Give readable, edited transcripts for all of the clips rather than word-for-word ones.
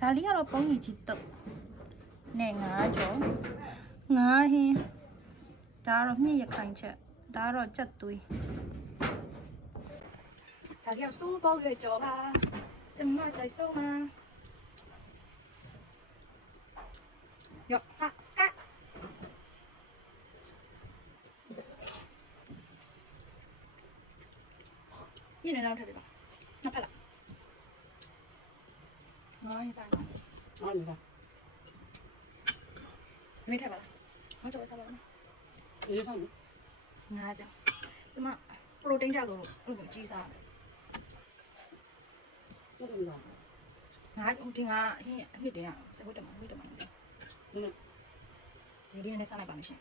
ဂျာလီကတော့ပုံကြီးကြီးတုတ်နဲ့9ကျော်9ဟင်းဒါကတော့မြင့်ရခိုင်ချက်ဒါကတော့ကြက်သွေးဒါကတော့စူးပေါရွေကြော်ပါကျမကြိုက်ဆုံးမှာယောဟာဟာဒီနေ့တော့ထပ်ပြပါနှစ်ဖက်လားငါးရစားနော်ငါးရစားမင်းထပ်ပါလားငါကြော်စားပါလားရေးစားလို့ငါကြော်ကျမပရိုတင်းတက်ကိုအဲ့လိုကြီးစားတယ်ဟုတ်တယ်လားငါဒီငါအဟင်းအနှစ်တည်းရစကုတ်တက်မှာမိတက်မှာဒီနေ့စားလိုက်ပါမယ်ရှင်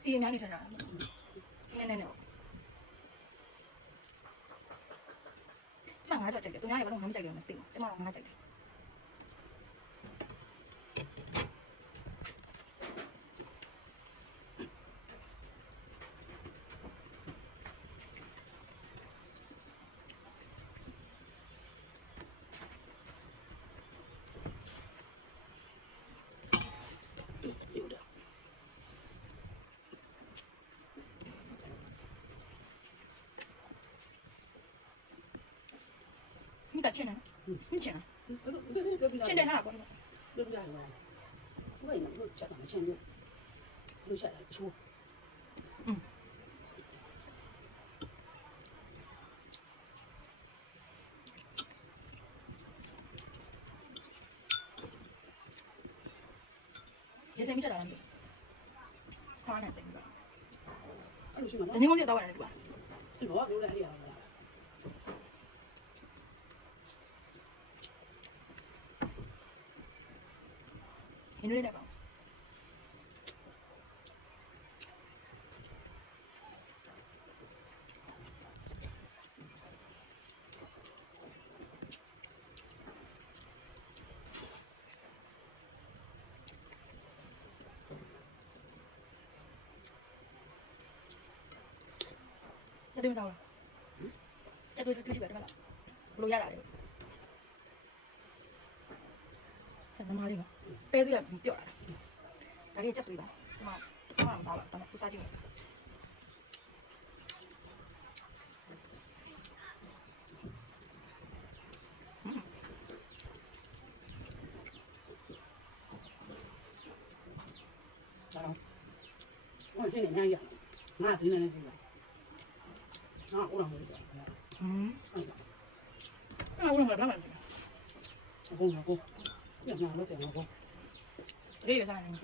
စီရများနေထားတာစီရနေနေကျမငါကြော်ကြိုက်တယ်သူများတွေဘာလို့ငါမကြိုက်လဲမသိဘူးကျမတော့ငါကြိုက်တယ်你敢吃呢？你吃呢？现在啥不？都不干了，我也能够这样现在留下来出。也是没吃到那边，啥难吃的？啊，就是嘛，等你我就到晚上对吧？是我留来的。你那来吧。这对不着了，这对出去边这个了，路压大的，看他妈的嘛，白对也掉了，大家这对吧？怎么不杀了？等不杀就。咋了？我现在养，那真的那个。啊，我让我这那我让我干嘛去？我，要让我点我。这个啥呢？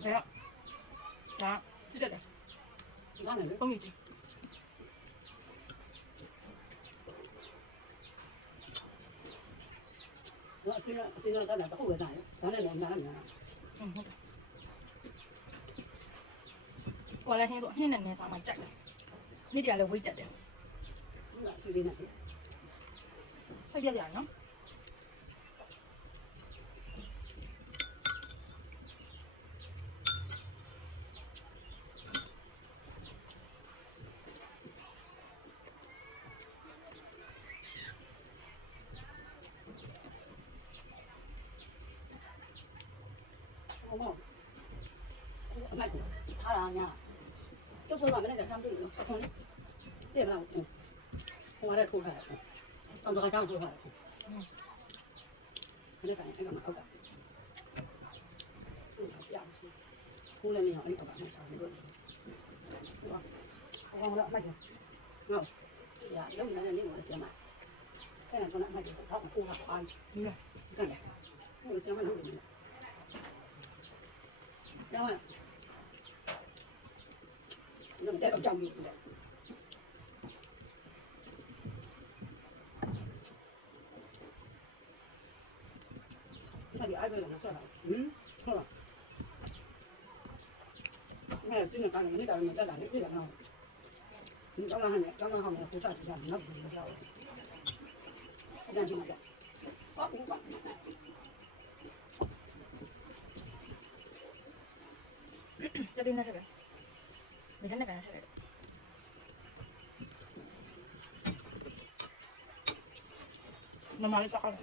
来了，来，是这的，风雨机。我虽然咱俩后边站，咱那两边。好的。我来听说，你那啥嘛窄的，你这来微窄的。我随便那的。随便点呢。我卖过，他俩呢，就说咱们那个相对的，不同的，对吧？我这出出来，当时还刚出来，那反应那个嘛好感，出来没有？哎，我把那小鱼对吧？我讲我了卖去，是啊，有人领我先买，现在说那卖去，他不他花，你看着，我先买两个。然后，那么带到酱油的， ဒီအိုက်ပဲတော့ဆက်တာဟုတ်လားငါစင်းကနေနေတာမတက်လာနေပြီလား你刚刚还没，刚刚好没不上去下，那不是掉了。现在就那个，好，你管。这边那这边，没看那个这边。妈妈你咋了？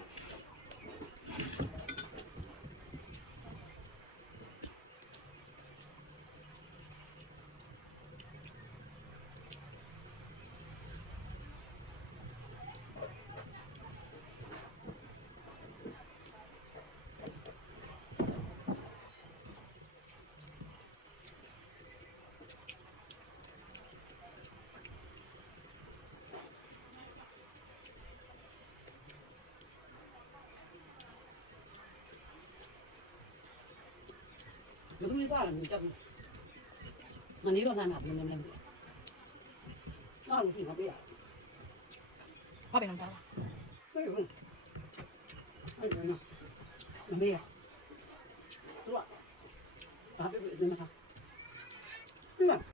有东西炸了，你这，那你说咱哪不能能？那有地方不要？花饼能炸吗？没有，没有呢，没有，是吧？啊，别人呢？对吧？